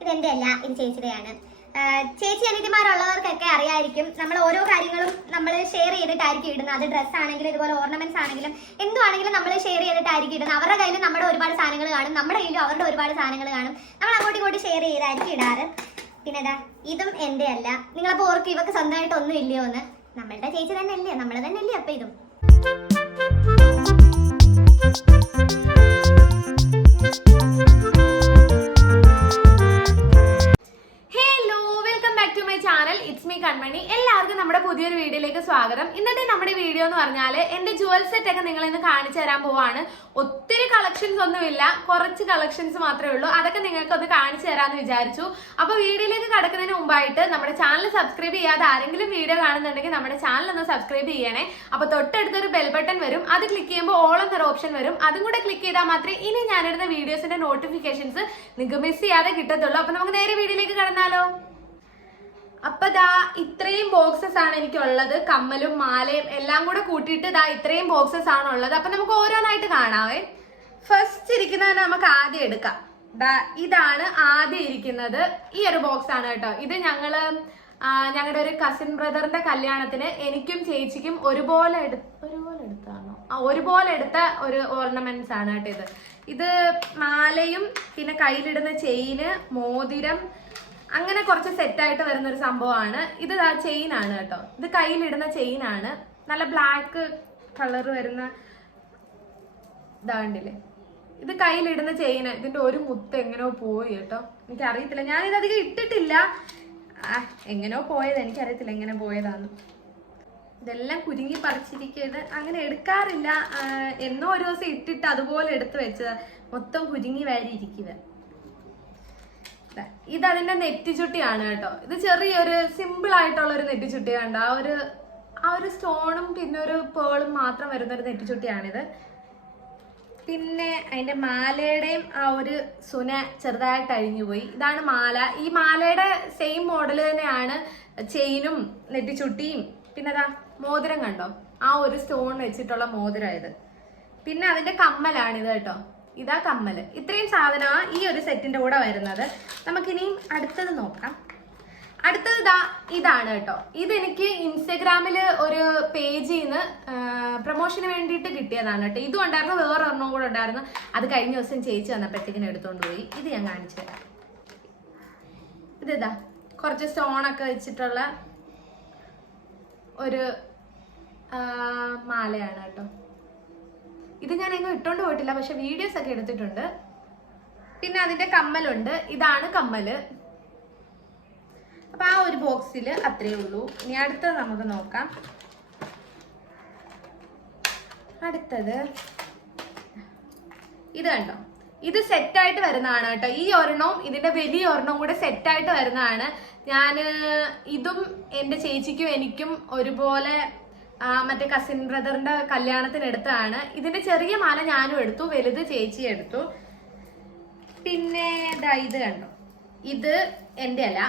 ഇത് എന്റെ അല്ല ഇത് ചേച്ചിയുടെയാണ്. ചേച്ചി അനിയത്തിമാരുള്ളവർക്കൊക്കെ അറിയായിരിക്കും നമ്മൾ ഓരോ കാര്യങ്ങളും നമ്മൾ ഷെയർ ചെയ്തിട്ടായിരിക്കും ഇടുന്നത്. അത് ഡ്രസ്സ് ആണെങ്കിലും ഇതുപോലെ ഓർണമെന്റ്സ് ആണെങ്കിലും എന്തുവാണെങ്കിലും നമ്മൾ ഷെയർ ചെയ്തിട്ടായിരിക്കും ഇടുന്നത്. അവരുടെ കയ്യിൽ നമ്മുടെ ഒരുപാട് സാധനങ്ങൾ കാണും. നമ്മുടെ കയ്യിലും അവരുടെ ഒരുപാട് സാധനങ്ങൾ കാണും. നമ്മൾ അങ്ങോട്ടും ഇങ്ങോട്ടും ഷെയർ ചെയ്തായിരിക്കും ഇടാറ്. പിന്നെ ഇതാ എന്റെ അല്ല നിങ്ങളപ്പോൾ ഓർക്കും ഇവക്ക് സ്വന്തമായിട്ട് ഒന്നും ഇല്ലയോ എന്ന് നമ്മളുടെ ചേച്ചി തന്നെ അല്ലേ നമ്മൾ തന്നെ അല്ലേ അപ്പം ഇതും. കുറച്ച് കളക്ഷൻസ് മാത്രമേ ഉള്ളൂ. അതൊക്കെ നിങ്ങൾക്ക് ഒന്ന് കാണിച്ചു തരാമെന്ന് വിചാരിച്ചു. അപ്പൊ വീഡിയോയിലേക്ക് കടക്കുന്നതിന് മുമ്പായിട്ട് നമ്മുടെ ചാനൽ സബ്സ്ക്രൈബ് ചെയ്യാതെ ആരെങ്കിലും വീഡിയോ കാണുന്നുണ്ടെങ്കിൽ നമ്മുടെ ചാനൽ ഒന്ന് സബ്സ്ക്രൈബ് ചെയ്യണേ. അപ്പൊ തൊട്ടടുത്തൊരു ബെൽ ബട്ടൺ വരും. അത് ക്ലിക്ക് ചെയ്യുമ്പോൾ ഓൾ എന്നൊരു ഓപ്ഷൻ വരും. അതും കൂടെ ക്ലിക്ക് ചെയ്താൽ മാത്രമേ ഇനി ഞാനിടുന്ന വീഡിയോസിന്റെ നോട്ടിഫിക്കേഷൻസ് നിങ്ങൾക്ക് മിസ് ചെയ്യാതെ കിട്ടത്തുള്ളൂ. അപ്പൊ നമുക്ക് നേരെ വീഡിയോയിലേക്ക് കടന്നാലോ. അപ്പൊ ദാ ഇത്രയും ബോക്സസ് ആണ് എനിക്കുള്ളത്. കമ്മലും മാലയും എല്ലാം കൂടെ കൂട്ടിയിട്ട് ദാ ഇത്രയും ബോക്സസ് ആണ് ഉള്ളത് അപ്പൊ നമുക്ക് ഓരോന്നായിട്ട് കാണാവേ. ഫസ്റ്റ് ഇരിക്കുന്നത് നമുക്ക് ആദ്യം എടുക്കാം. ഇതാണ് ആദ്യം ഇരിക്കുന്നത്. ഈ ഒരു ബോക്സ് ആണ് കേട്ടോ. ഇത് ഞങ്ങൾ ഞങ്ങളുടെ ഒരു കസിൻ ബ്രദറിന്റെ കല്യാണത്തിന് എനിക്കും ചേച്ചിക്കും ഒരുപോലെ എടു ഒരുപോലെ എടുത്താണോ? ആ ഒരുപോലെ എടുത്ത ഒരു ഓർണമെന്റ്സ് ആണ് കേട്ടോ ഇത്. ഇത് മാലയും പിന്നെ കയ്യിലിടുന്ന ചെയിന് മോതിരം അങ്ങനെ കുറച്ച് സെറ്റായിട്ട് വരുന്ന ഒരു സംഭവമാണ്. ഇത് ആ ചെയിൻ ആണ് കേട്ടോ. ഇത് കയ്യിലിടുന്ന ചെയിൻ ആണ്. നല്ല ബ്ലാക്ക് കളർ വരുന്ന ഇതാണ്ടില്ലേ ഇത് കയ്യിലിടുന്ന ചെയിന് ഇതിന്റെ ഒരു മുത്ത് എങ്ങനെയോ പോയി കേട്ടോ. ഞാൻ ഇത് അധികം ഇട്ടിട്ടില്ല. എങ്ങനെയോ പോയത്. എനിക്കറിയത്തില്ല എങ്ങനെ പോയതാന്ന്. ഇതെല്ലാം കുരുങ്ങി പറിച്ചിരിക്കുന്നത് അങ്ങനെ എടുക്കാറില്ല. എന്നോ ഒരു ദിവസം ഇട്ടിട്ട് അതുപോലെ എടുത്തു വെച്ചത്. മൊത്തം കുരുങ്ങി വാരി ഇരിക്കുക അതിന്റെ നെറ്റിച്ചുട്ടിയാണ് കേട്ടോ. ഇത് ചെറിയൊരു സിമ്പിൾ ആയിട്ടുള്ള ഒരു നെറ്റിച്ചുട്ടി കണ്ട. ആ ഒരു ആ ഒരു സ്റ്റോണും പിന്നെ ഒരു പേളും മാത്രം വരുന്ന ഒരു നെറ്റിച്ചുട്ടിയാണിത് പിന്നെ അതിന്റെ മാലയുടെയും ആ ഒരു സുന ചെറുതായിട്ട് അഴിഞ്ഞു പോയി. ഇതാണ് മാല. ഈ മാലയുടെ സെയിം മോഡൽ തന്നെയാണ് ചെയിനും നെറ്റിച്ചുട്ടിയും. പിന്നെ അതാ മോതിരം കണ്ടോ? ആ ഒരു സ്റ്റോൺ വെച്ചിട്ടുള്ള മോതിരം പിന്നെ അതിന്റെ കമ്മലാണ് ഇത് കേട്ടോ. ഇതാ കമ്മൽ. ഇത്രയും സാധനമാണ് ഈ ഒരു സെറ്റിന്റെ കൂടെ വരുന്നത്. നമുക്കിനിയും അടുത്തത് നോക്കാം. അടുത്തത് ഇതാ ഇതാണ് കേട്ടോ. ഇതെനിക്ക് ഇൻസ്റ്റഗ്രാമിൽ ഒരു പേജിൽ നിന്ന് പ്രൊമോഷന് വേണ്ടിയിട്ട് കിട്ടിയതാണ് കേട്ടോ. ഇതും ഉണ്ടായിരുന്നു വേറെ ഒരെണ്ണം കൂടെ ഉണ്ടായിരുന്നു. അത് കഴിഞ്ഞ ദിവസം ചേച്ചി വന്നപ്പോഴത്തേക്കിനും എടുത്തുകൊണ്ട് പോയി. ഇത് ഞാൻ കാണിച്ചു തരാം. ഇത് കുറച്ച് സ്റ്റോണൊക്കെ വെച്ചിട്ടുള്ള ഒരു മാലയാണ് കേട്ടോ. ഇത് ഞാൻ എങ്ങും ഇട്ടോണ്ട് പോയിട്ടില്ല പക്ഷെ വീഡിയോസ് ഒക്കെ എടുത്തിട്ടുണ്ട്. പിന്നെ അതിന്റെ കമ്മലുണ്ട്. ഇതാണ് കമ്മൽ. അപ്പൊ ആ ഒരു ബോക്സിൽ അത്രേ ഉള്ളൂ. ഇനി അടുത്തത് നമുക്ക് നോക്കാം. അടുത്തത്. ഇത് കണ്ടോ? ഇത് സെറ്റായിട്ട് വരുന്നതാണ് കേട്ടോ. ഈ ഒരെണ്ണവും ഇതിന്റെ വലിയ ഒരെണ്ണവും കൂടെ സെറ്റായിട്ട് വരുന്നതാണ്. ഞാൻ ഇതും എന്റെ ചേച്ചിക്കും എനിക്കും ഒരുപോലെ മറ്റേ കസിൻ ബ്രദറിന്റെ കല്യാണത്തിന് എടുത്തതാണ്. ഇതിന്റെ ചെറിയ മാല ഞാനും എടുത്തു വലുത് ചേച്ചി എടുത്തു. പിന്നെ ഇത് കണ്ടോ? ഇത് എന്റെ അല്ല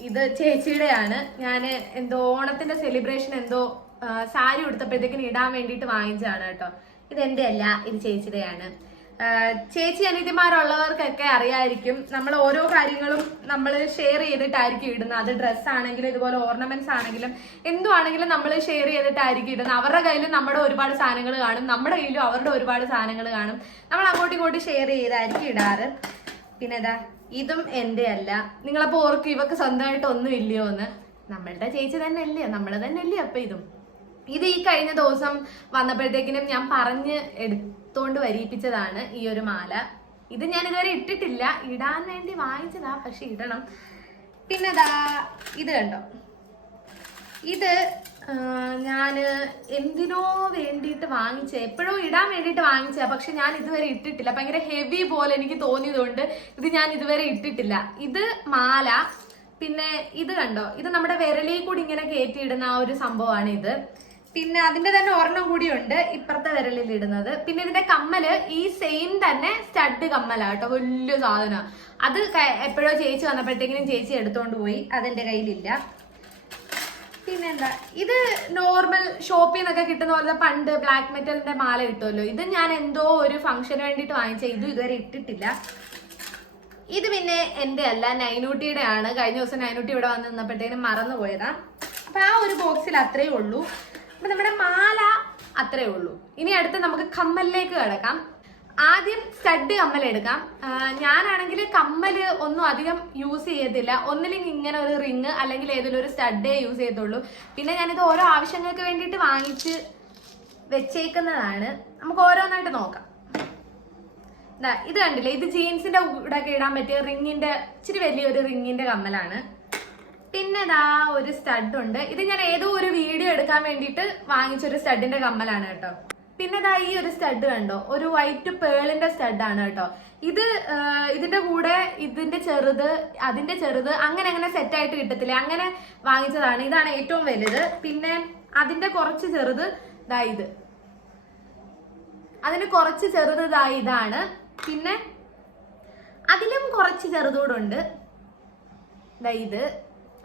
ഇത് ചേച്ചിയുടെയാണ്. ഞാൻ എന്തോ ഓണത്തിന്റെ സെലിബ്രേഷൻ എന്തോ സാരി ഉടുത്തപ്പോഴത്തേക്കിന് ഇടാൻ വേണ്ടിയിട്ട് വാങ്ങിച്ചതാണ് കേട്ടോ. ഇത് എന്റെ അല്ല ഇത് ചേച്ചിയുടെയാണ്. ചേച്ചി അനിയത്തിമാരുള്ളവർക്കൊക്കെ അറിയായിരിക്കും നമ്മൾ ഓരോ കാര്യങ്ങളും നമ്മൾ ഷെയർ ചെയ്തിട്ടായിരിക്കും ഇടുന്നത്. അത് ഡ്രസ്സ് ആണെങ്കിലും ഇതുപോലെ ഓർണമെന്റ്സ് ആണെങ്കിലും എന്തുവാണെങ്കിലും നമ്മൾ ഷെയർ ചെയ്തിട്ടായിരിക്കും ഇടുന്നത്. അവരുടെ കയ്യിലും നമ്മുടെ ഒരുപാട് സാധനങ്ങൾ കാണും നമ്മുടെ കയ്യിലും അവരുടെ ഒരുപാട് സാധനങ്ങൾ കാണും. നമ്മൾ അങ്ങോട്ടും ഇങ്ങോട്ടും ഷെയർ ചെയ്തായിരിക്കും ഇടാറ്. പിന്നെ ഇതാ എന്റെ അല്ല നിങ്ങളപ്പോ ഓർക്കും ഇവക്ക് സ്വന്തമായിട്ട് ഒന്നും ഇല്ലയോ എന്ന് നമ്മളുടെ ചേച്ചി തന്നെ അല്ലേ നമ്മൾ തന്നെ അല്ലേ അപ്പൊ ഇതും. ഇത് ഈ കഴിഞ്ഞ ദിവസം വന്നപ്പോഴത്തേക്കിനും ഞാൻ പറഞ്ഞ് എടുത്തോണ്ട് വരിയിപ്പിച്ചതാണ് ഈ ഒരു മാല. ഇത് ഞാൻ ഇതുവരെ ഇട്ടിട്ടില്ല. ഇടാൻ വേണ്ടി വാങ്ങിച്ചതാ പക്ഷെ ഇടണം. പിന്നെ ദാ ഇത് കണ്ടോ? ഇത് ഞാൻ എന്തിനോ വേണ്ടിയിട്ട് വാങ്ങിച്ച. എപ്പോഴും ഇടാൻ വേണ്ടിയിട്ട് വാങ്ങിച്ച പക്ഷെ ഞാൻ ഇതുവരെ ഇട്ടിട്ടില്ല. ഭയങ്കര ഹെവി പോലെ എനിക്ക് തോന്നിയതുകൊണ്ട് ഇത് ഞാൻ ഇതുവരെ ഇട്ടിട്ടില്ല. ഇത് മാല പിന്നെ ഇത് കണ്ടോ? ഇത് നമ്മുടെ വിരലിൽ കൂടി ഇങ്ങനെ കയറ്റിയിടുന്ന ആ ഒരു സംഭവമാണ് ഇത്. പിന്നെ അതിന്റെ തന്നെ ഒരെണ്ണം കൂടിയുണ്ട് ഇപ്പുറത്തെ വിരലിൽ ഇടുന്നത്. പിന്നെ ഇതിന്റെ കമ്മൽ ഈ സെയിം തന്നെ സ്റ്റഡ് കമ്മലാട്ടോ വലിയ സാധനം. അത് എപ്പോഴോ ചേച്ചി വന്നപ്പോഴത്തേക്കിനും ചേച്ചി എടുത്തോണ്ട് പോയി അതെന്റെ കയ്യിലില്ല. പിന്നെന്താ? ഇത് നോർമൽ ഷോപ്പിൽ നിന്നൊക്കെ കിട്ടുന്ന പോലെ പണ്ട് ബ്ലാക്ക് മെറ്റലിന്റെ മാല കിട്ടുമല്ലോ ഇത് ഞാൻ എന്തോ ഒരു ഫംഗ്ഷന് വേണ്ടിയിട്ട് വാങ്ങിച്ച ഇതും ഇതുവരെ ഇട്ടിട്ടില്ല. ഇത് പിന്നെ എന്റെ അല്ല നൈനൂട്ടിയുടെ ആണ്. കഴിഞ്ഞ ദിവസം നൈനൂട്ടി ഇവിടെ വന്ന് നിന്നപ്പോഴത്തേനും മറന്നു പോയതാ. അപ്പൊ ആ ഒരു ബോക്സിൽ അത്രേ ഉള്ളൂ. അപ്പൊ നമ്മുടെ മാല അത്രേ ഉള്ളൂ. ഇനി അടുത്ത് നമുക്ക് കമ്മലിലേക്ക് കിടക്കാം. ആദ്യം സ്റ്റഡ് കമ്മൽ എടുക്കാം. ഞാനാണെങ്കിൽ കമ്മൽ ഒന്നും അധികം യൂസ് ചെയ്യത്തില്ല. ഒന്നില്ലെങ്കിൽ ഇങ്ങനെ ഒരു റിങ് അല്ലെങ്കിൽ ഏതെങ്കിലും ഒരു സ്റ്റഡേ യൂസ് ചെയ്യത്തുള്ളൂ. പിന്നെ ഞാനിത് ഓരോ ആവശ്യങ്ങൾക്ക് വേണ്ടിയിട്ട് വാങ്ങിച്ച് വെച്ചേക്കുന്നതാണ്. നമുക്ക് ഓരോന്നായിട്ട് നോക്കാം. ഇതാ ഇത് കണ്ടില്ലേ? ഇത് ജീൻസിന്റെ കൂടെ ഇടാൻ പറ്റിയ റിങ്ങിന്റെ ഇച്ചിരി വലിയൊരു റിങ്ങിന്റെ കമ്മലാണ്. പിന്നെ ഇതാ ഒരു സ്റ്റഡ് ഉണ്ട്. ഇത് ഞാൻ ഏതോ ഒരു വീഡിയോ എടുക്കാൻ വേണ്ടിയിട്ട് വാങ്ങിച്ചൊരു സ്റ്റഡിന്റെ കമ്മലാണ് കേട്ടോ. പിന്നെ ദാ ഈ ഒരു സ്റ്റഡ് കണ്ടോ? ഒരു വൈറ്റ് പേളിന്റെ സ്റ്റഡാണ് കേട്ടോ. ഇത് ഇതിന്റെ കൂടെ ഇതിന്റെ ചെറുത് അതിന്റെ ചെറുത് അങ്ങനെ അങ്ങനെ സെറ്റ് ആയിട്ട് കിട്ടത്തില്ല? അങ്ങനെ വാങ്ങിച്ചതാണ്. ഇതാണ് ഏറ്റവും വലുത്. പിന്നെ അതിന്റെ കുറച്ച് ചെറുത് ദാ ഇത്. അതിന് കുറച്ച് ചെറുത് ദാ ഇതാണ്. പിന്നെ അതിലും കുറച്ച് ചെറുതൂടുണ്ട് ദാ ഇത്.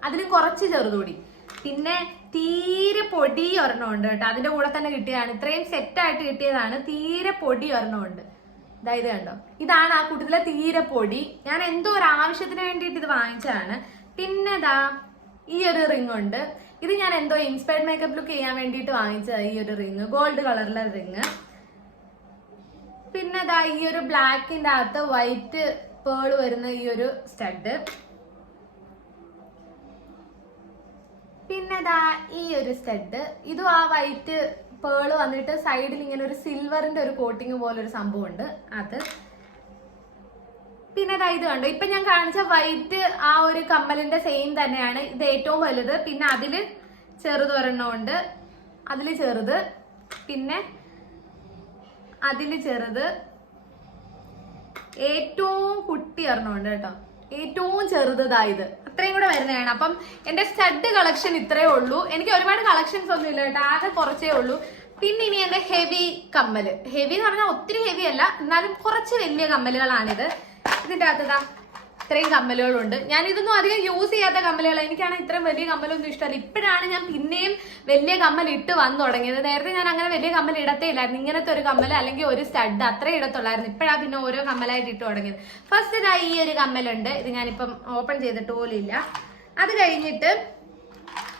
അതിലും കുറച്ച് ചെറുതൂടി. പിന്നെ തീരെ പൊടി ഒരെണ്ണം ഉണ്ട് കേട്ടോ. അതിന്റെ കൂടെ തന്നെ കിട്ടിയതാണ്. ഇത്രയും സെറ്റ് ആയിട്ട് കിട്ടിയതാണ്. തീരെ പൊടി ഒരെണ്ണം ഉണ്ട് ദാ ഇത് കണ്ടോ. ഇതാണ് ആ കൂട്ടത്തിലെ തീരെ പൊടി. ഞാൻ എന്തോ ഒരു ആവശ്യത്തിന് വേണ്ടിയിട്ട് ഇത് വാങ്ങിച്ചതാണ്. പിന്നെ ദാ ഈ ഒരു റിംഗ് ഉണ്ട്. ഇത് ഞാൻ എന്തോ ഇൻസ്പയർഡ് മേക്കപ്പ് ലുക്ക് ചെയ്യാൻ വേണ്ടിയിട്ട് വാങ്ങിച്ചതാ ഈ ഒരു റിങ് ഗോൾഡ് കളറിലെ റിങ് പിന്നെ ദാ ഈ ഒരു ബ്ലാക്കിന്റെ അകത്ത് വൈറ്റ് പേൾ വരുന്ന ഈ ഒരു സ്റ്റഡ് പിന്നെ ദാ ഈ ഒരു സ്റ്റഡ് ഇതും ആ വൈറ്റ് പേൾ വന്നിട്ട് സൈഡിൽ ഇങ്ങനെ ഒരു സിൽവറിന്റെ ഒരു കോട്ടിങ് പോലെ ഒരു സംഭവം ഉണ്ട് അത് പിന്നെ ദാ ഇത് കണ്ടോ? ഇപ്പൊ ഞാൻ കാണിച്ച വൈറ്റ് ആ ഒരു കമ്മലിന്റെ സെയിം തന്നെയാണ്. ഇത് ഏറ്റവും വലുത്. പിന്നെ അതിൽ ചെറുത് ഒരെണ്ണമുണ്ട് അതിൽ ചെറുത്. പിന്നെ അതിൽ ചെറുത്. ഏറ്റവും കുട്ടി ഒരെണ്ണമുണ്ട് കേട്ടോ. ഏറ്റവും ചെറുതാ ഇത് അത്രയും കൂടെ വരുന്നതാണ്. അപ്പം എന്റെ സ്റ്റഡ് കളക്ഷൻ ഇത്രേ ഉള്ളൂ. എനിക്ക് ഒരുപാട് കളക്ഷൻസ് ഒന്നും ഇല്ല കേട്ടോ. ആകെ കുറച്ചേ ഉള്ളൂ. പിന്നെ ഇനി എന്റെ ഹെവി കമ്മൽ. ഹെവി എന്ന് പറഞ്ഞാൽ ഒത്തിരി ഹെവി അല്ല. എന്നാലും കുറച്ച് വലിയ കമ്മലുകളാണിത്. ഇതിന്റെ അകത്ത് ഇത്രയും കമ്മലുകളുണ്ട്. ഞാൻ ഇതൊന്നും അധികം യൂസ് ചെയ്യാത്ത കമ്മലുകൾ എനിക്കാണ് ഇത്രയും വലിയ കമ്മലൊന്നും ഇഷ്ടമല്ല. ഇപ്പോഴാണ് ഞാൻ പിന്നെയും വലിയ കമ്മൽ ഇട്ട് വന്നു തുടങ്ങിയത്. നേരത്തെ ഞാൻ അങ്ങനെ വലിയ കമ്മൽ ഇടത്തേ ഇല്ലായിരുന്നു ഇങ്ങനത്തെ ഒരു കമ്മൽ അല്ലെങ്കിൽ ഒരു സ്റ്റഡ് അത്രേ ഇടത്തുള്ളായിരുന്നു. ഇപ്പോഴാണ് പിന്നെ ഓരോ കമ്മലായിട്ട് ഇട്ട് തുടങ്ങിയത്. ഫസ്റ്റ് ഇതാ ഈ ഒരു കമ്മലുണ്ട്. ഇത് ഞാനിപ്പം ഓപ്പൺ ചെയ്തിട്ട് പോലും ഇല്ല അത് കഴിഞ്ഞിട്ട്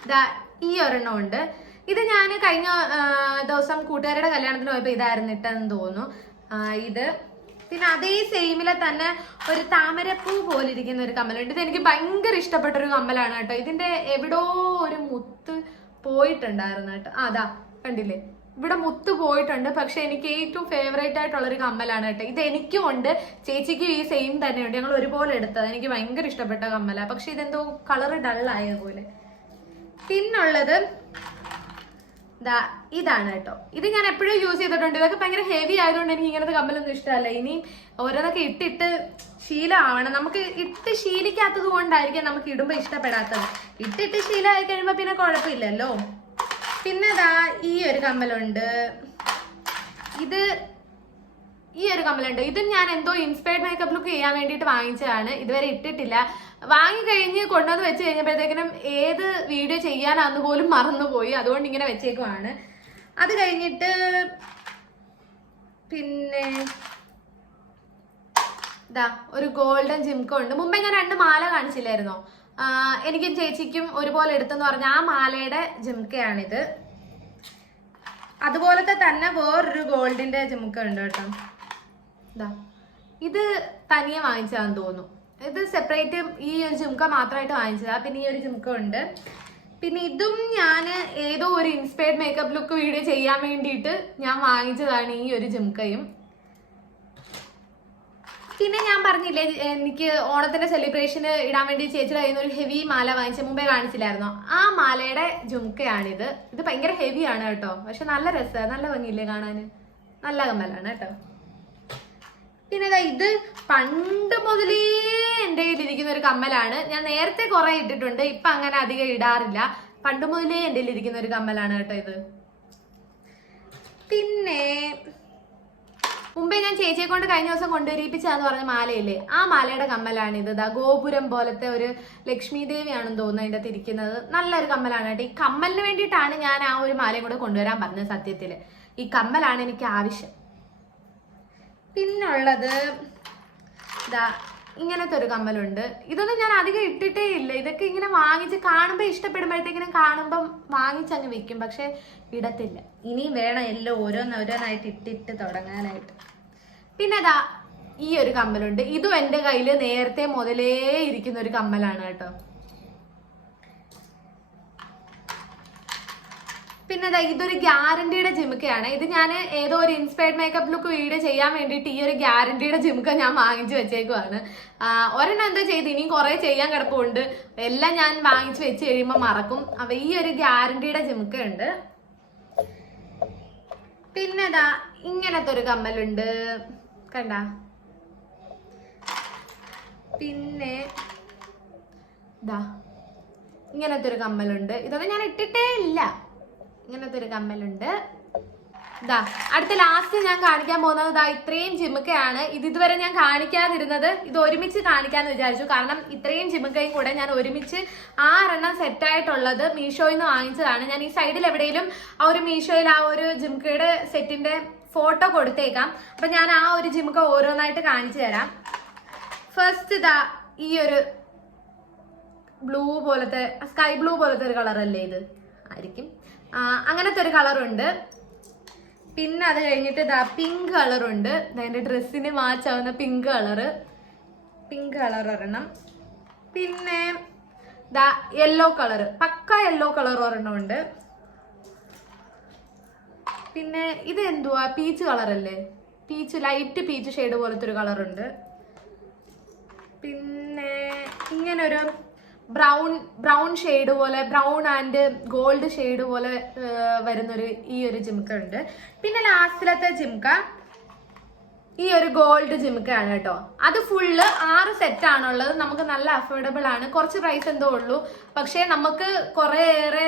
ഇതാ ഈ ഒരെണ്ണം ഉണ്ട്. ഇത് ഞാൻ കഴിഞ്ഞ ദിവസം കൂട്ടുകാരുടെ കല്യാണത്തിന് പോയപ്പോൾ ഇതായിരുന്നു ഇട്ടെന്ന് തോന്നുന്നു. ഇത് പിന്നെ അതേ സെയിമിലെ തന്നെ ഒരു താമരപ്പൂ പോലെ ഇരിക്കുന്ന ഒരു കമ്മലുണ്ട്. ഇത് എനിക്ക് ഭയങ്കര ഇഷ്ടപ്പെട്ട ഒരു കമ്മലാണ് കേട്ടോ. ഇതിന്റെ എവിടോ ഒരു മുത്ത് പോയിട്ടുണ്ടായിരുന്നു കേട്ടോ. അതാ കണ്ടില്ലേ? ഇവിടെ മുത്ത് പോയിട്ടുണ്ട്. പക്ഷെ എനിക്ക് ഏറ്റവും ഫേവറേറ്റ് ആയിട്ടുള്ള ഒരു കമ്മലാണ് കേട്ടോ. ഇത് എനിക്കും ഉണ്ട്. ചേച്ചിക്കും ഈ സെയിം തന്നെയുണ്ട്. ഞങ്ങൾ ഒരുപോലെ എടുത്തത്. എനിക്ക് ഭയങ്കര ഇഷ്ടപ്പെട്ട കമ്മല. പക്ഷെ ഇതെന്തോ കളറ് ഡൾ പോലെ. പിന്നുള്ളത് ദാ ഇതാണ് കേട്ടോ. ഇത് ഞാൻ എപ്പോഴും യൂസ് ചെയ്തിട്ടുണ്ട്. ഇതൊക്കെ ഭയങ്കര ഹെവി ആയതുകൊണ്ട് എനിക്ക് ഇങ്ങനത്തെ കമ്മലൊന്നും ഇഷ്ടമല്ല. ഇനി ഓരോന്നൊക്കെ ഇട്ടിട്ട് ശീലമാവണം. നമുക്ക് ഇട്ട് ശീലിക്കാത്തത് കൊണ്ടായിരിക്കും നമുക്ക് ഇടുമ്പോൾ ഇഷ്ടപ്പെടാത്തത്. ഇട്ടിട്ട് ശീലമായി കഴിയുമ്പോൾ പിന്നെ കുഴപ്പമില്ലല്ലോ. പിന്നെ ദാ ഈ ഒരു കമ്മലുണ്ട്. ഇത് ഈ ഒരു കമ്മലുണ്ട്. ഇത് ഞാൻ എന്തോ ഇൻസ്പയർഡ് മേക്കപ്പ് ലുക്ക് ചെയ്യാൻ വേണ്ടിയിട്ട് വാങ്ങിച്ചതാണ്. ഇതുവരെ ഇട്ടിട്ടില്ല. വാങ്ങി കഴിഞ്ഞ് കൊണ്ടുവന്ന് വെച്ച് കഴിഞ്ഞപ്പോഴത്തേക്കിനും ഏത് വീഡിയോ ചെയ്യാനാന്ന് പോലും മറന്നുപോയി. അതുകൊണ്ട് ഇങ്ങനെ വെച്ചേക്കുവാണ്. അത് കഴിഞ്ഞിട്ട് പിന്നെ ഇതാ ഒരു ഗോൾഡൻ ജിംകോ ഉണ്ട്. മുമ്പേ ഞാൻ രണ്ട് മാല കാണിച്ചില്ലായിരുന്നോ? എനിക്കും ചേച്ചിക്കും ഒരുപോലെ എടുത്തെന്ന് പറഞ്ഞ ആ മാലയുടെ ജിംക്കയാണിത് അതുപോലത്തെ തന്നെ വേറൊരു ഗോൾഡിന്റെ ജിംക്ക ഉണ്ട് കേട്ടോ. ഇതാ ഇത് തനിയെ വാങ്ങിച്ചതാന്ന് തോന്നുന്നു. ഇത് സെപ്പറേറ്റ് ഈ ഒരു ചുമക്ക മാത്രമായിട്ട് വാങ്ങിച്ചതാ. പിന്നെ ഈ ഒരു ചുമക്ക ഉണ്ട്. പിന്നെ ഇതും ഞാൻ ഏതോ ഒരു ഇൻസ്പയർഡ് മേക്കപ്പ് ലുക്ക് വീഡിയോ ചെയ്യാൻ വേണ്ടിയിട്ട് ഞാൻ വാങ്ങിച്ചതാണ് ഈ ഒരു ചുമക്കയും പിന്നെ ഞാൻ പറഞ്ഞില്ലേ എനിക്ക് ഓണത്തിന്റെ സെലിബ്രേഷന് ഇടാൻ വേണ്ടി ചേച്ചിയുടെ കയ്യിൽ നിന്ന് ഒരു ഹെവി മാല വാങ്ങിച്ച മുമ്പേ കാണിച്ചില്ലായിരുന്നോ? ആ മാലയുടെ ജുംക്കയാണിത് ഇത് ഭയങ്കര ആണ് കേട്ടോ. പക്ഷെ നല്ല രസമാണ് നല്ല ഭംഗിയില്ലേ കാണാൻ നല്ല കമ്മലാണ് കേട്ടോ. പിന്നെ ഇത് പണ്ട് മുതലേ ഒരു കമ്മലാണ്. ഞാൻ നേരത്തെ കുറെ ഇട്ടിട്ടുണ്ട്. ഇപ്പൊ അങ്ങനെ അധികം ഇടാറില്ല. പണ്ട് മുതലേ എന്റെ ഇരിക്കുന്ന ഒരു കമ്മലാണ് കേട്ടോ ഇത്. പിന്നെ മുമ്പേ ഞാൻ ചേച്ചിയെ കൊണ്ട് കഴിഞ്ഞ ദിവസം കൊണ്ടുവരിപ്പിച്ചാന്ന് പറഞ്ഞ മാലയില്ലേ? ആ മാലയുടെ കമ്മലാണ് ഇത് ദാ ഗോപുരം പോലത്തെ ഒരു ലക്ഷ്മി ദേവിയാണെന്ന് തോന്നുന്നു അതിന്റെ തിരിക്കുന്നത് നല്ലൊരു കമ്മലാണ് കേട്ടോ. ഈ കമ്മലിന് വേണ്ടിയിട്ടാണ് ഞാൻ ആ ഒരു മാലയും കൂടെ കൊണ്ടുവരാൻ പറഞ്ഞത് സത്യത്തിൽ ഈ കമ്മലാണ് എനിക്ക് ആവശ്യം. പിന്നുള്ളത് ദാ ഇങ്ങനത്തെ ഒരു കമ്മലുണ്ട്. ഇതൊന്നും ഞാൻ അധികം ഇട്ടിട്ടേ ഇല്ല. ഇതൊക്കെ ഇങ്ങനെ വാങ്ങിച്ച് കാണുമ്പോൾ ഇഷ്ടപ്പെടുമ്പോഴത്തേക്കിനും കാണുമ്പം വാങ്ങിച്ചങ്ങ് വെക്കും പക്ഷെ ഇടത്തില്ല ഇനിയും വേണം എല്ലാം ഓരോന്ന് ഓരോന്നായിട്ട് ഇട്ടിട്ട് തുടങ്ങാനായിട്ട്. പിന്നെ അതാ ഈ ഒരു കമ്മലുണ്ട്. ഇതും എന്റെ കയ്യിൽ നേരത്തെ മുതലേ ഇരിക്കുന്ന ഒരു കമ്മലാണ് കേട്ടോ. പിന്നെ ദാ ഇതൊരു ഗ്യാരണ്ടിയുടെ ജിമുക്കയാണ് ഇത് ഞാൻ ഏതോ ഒരു ഇൻസ്പയർഡ് മേക്കപ്പ് ലുക്ക് വീഡിയോ ചെയ്യാൻ വേണ്ടിയിട്ട് ഈ ഒരു ഗ്യാരണ്ടിയുടെ ജിമുക്ക ഞാൻ വാങ്ങിച്ചു വെച്ചേക്കുവാണ്. ഒരെണ്ണം എന്താ ചെയ്ത് ഇനിയും കുറേ ചെയ്യാൻ കിടപ്പുണ്ട്. എല്ലാം ഞാൻ വാങ്ങിച്ചു വെച്ച് കഴിയുമ്പോൾ മറക്കും. അപ്പൊ ഈ ഒരു ഗ്യാരണ്ടിയുടെ ജിമുക്ക ഉണ്ട് പിന്നെ ദാ ഇങ്ങനത്തെ ഒരു കമ്മലുണ്ട്. കണ്ട? പിന്നെ ദാ ഇങ്ങനത്തെ ഒരു കമ്മലുണ്ട്. ഇതൊന്നും ഞാൻ ഇട്ടിട്ടേ ഇല്ല. ഇങ്ങനത്തെ ഒരു കമ്മലുണ്ട്. ഇതാ അടുത്ത ലാസ്റ്റ് ഞാൻ കാണിക്കാൻ പോകുന്നത് ഇതാ ഇത്രയും ജിമുക്കയാണ് ഇത് ഇതുവരെ ഞാൻ കാണിക്കാതിരുന്നത് ഇത് ഒരുമിച്ച് കാണിക്കാന്ന് വിചാരിച്ചു. കാരണം ഇത്രയും ജിമുക്കയും കൂടെ ഞാൻ ഒരുമിച്ച് ആറെണ്ണം സെറ്റായിട്ടുള്ളത് മീഷോയിൽ നിന്ന് വാങ്ങിച്ചതാണ്. ഞാൻ ഈ സൈഡിൽ എവിടെയും ആ ഒരു മീഷോയിൽ ആ ഒരു ജിമുക്കയുടെ സെറ്റിന്റെ ഫോട്ടോ കൊടുത്തേക്കാം. അപ്പൊ ഞാൻ ആ ഒരു ജിമുക്ക ഓരോന്നായിട്ട് കാണിച്ചു തരാം. ഫസ്റ്റ് ഇതാ ഈ ഒരു ബ്ലൂ പോലത്തെ സ്കൈ ബ്ലൂ പോലത്തെ ഒരു കളറല്ലേ ഇത്? ആയിരിക്കും. അങ്ങനത്തെ ഒരു കളറുണ്ട്. പിന്നെ അത് കഴിഞ്ഞിട്ട് ഇതാ പിങ്ക് കളറുണ്ട്. അതിന്റെ ഡ്രസ്സിന് മാച്ച് ആവുന്ന പിങ്ക് കളറ്. പിങ്ക് കളർ ഒരെണ്ണം. പിന്നെ ദാ യെല്ലോ കളർ പക്ക യെല്ലോ കളർ ഒരെണ്ണം ഉണ്ട്. പിന്നെ ഇത് എന്തുവാ? പീച്ച് കളറല്ലേ? പീച്ച് ലൈറ്റ് പീച്ച് ഷെയ്ഡ് പോലത്തെ ഒരു കളറുണ്ട്. പിന്നെ ഇങ്ങനെ ഒരു ബ്രൗൺ ബ്രൗൺ ഷെയ്ഡ് പോലെ ബ്രൗൺ ആൻഡ് ഗോൾഡ് ഷെയ്ഡ് പോലെ വരുന്നൊരു ഈ ഒരു ജിംക ഉണ്ട്. പിന്നെ ലാസ്റ്റിലത്തെ ജിംക ഈ ഒരു ഗോൾഡ് ജിംക്കയാണ് കേട്ടോ. അത് ഫുള്ള് ആറ് സെറ്റ് ആണുള്ളത്. നമുക്ക് നല്ല അഫോർഡബിൾ ആണ്. കുറച്ച് പ്രൈസ് എന്തോ ഉള്ളൂ. പക്ഷേ നമുക്ക് കുറേയേറെ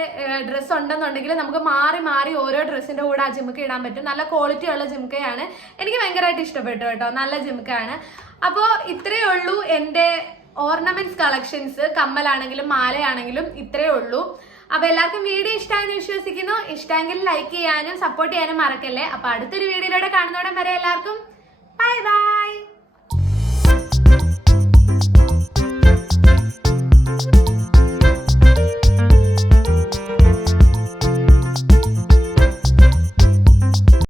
ഡ്രസ്സ് ഉണ്ടെന്നുണ്ടെങ്കിൽ നമുക്ക് മാറി മാറി ഓരോ ഡ്രസ്സിന്റെ കൂടെ ആ ജിംക്ക ഇടാൻ പറ്റും. നല്ല ക്വാളിറ്റി ഉള്ള ജിംക്കയാണ് എനിക്ക് ഭയങ്കരമായിട്ട് ഇഷ്ടപ്പെട്ടു കേട്ടോ. നല്ല ജിംക്കയാണ് അപ്പോൾ ഇത്രയേ ഉള്ളൂ എന്റെ ഓർണമെന്റ്സ് കളക്ഷൻസ് കമ്മലാണെങ്കിലും മാലയാണെങ്കിലും ഇത്രയേ ഉള്ളൂ. അപ്പൊ എല്ലാവർക്കും വീഡിയോ ഇഷ്ടമായെന്ന് വിശ്വസിക്കുന്നു. ഇഷ്ടമെങ്കിൽ ലൈക്ക് ചെയ്യാനും സപ്പോർട്ട് ചെയ്യാനും മറക്കല്ലേ? അപ്പൊ അടുത്തൊരു വീഡിയോയിലൂടെ കാണുന്നോടെ വരെ എല്ലാവർക്കും ബൈ ബൈ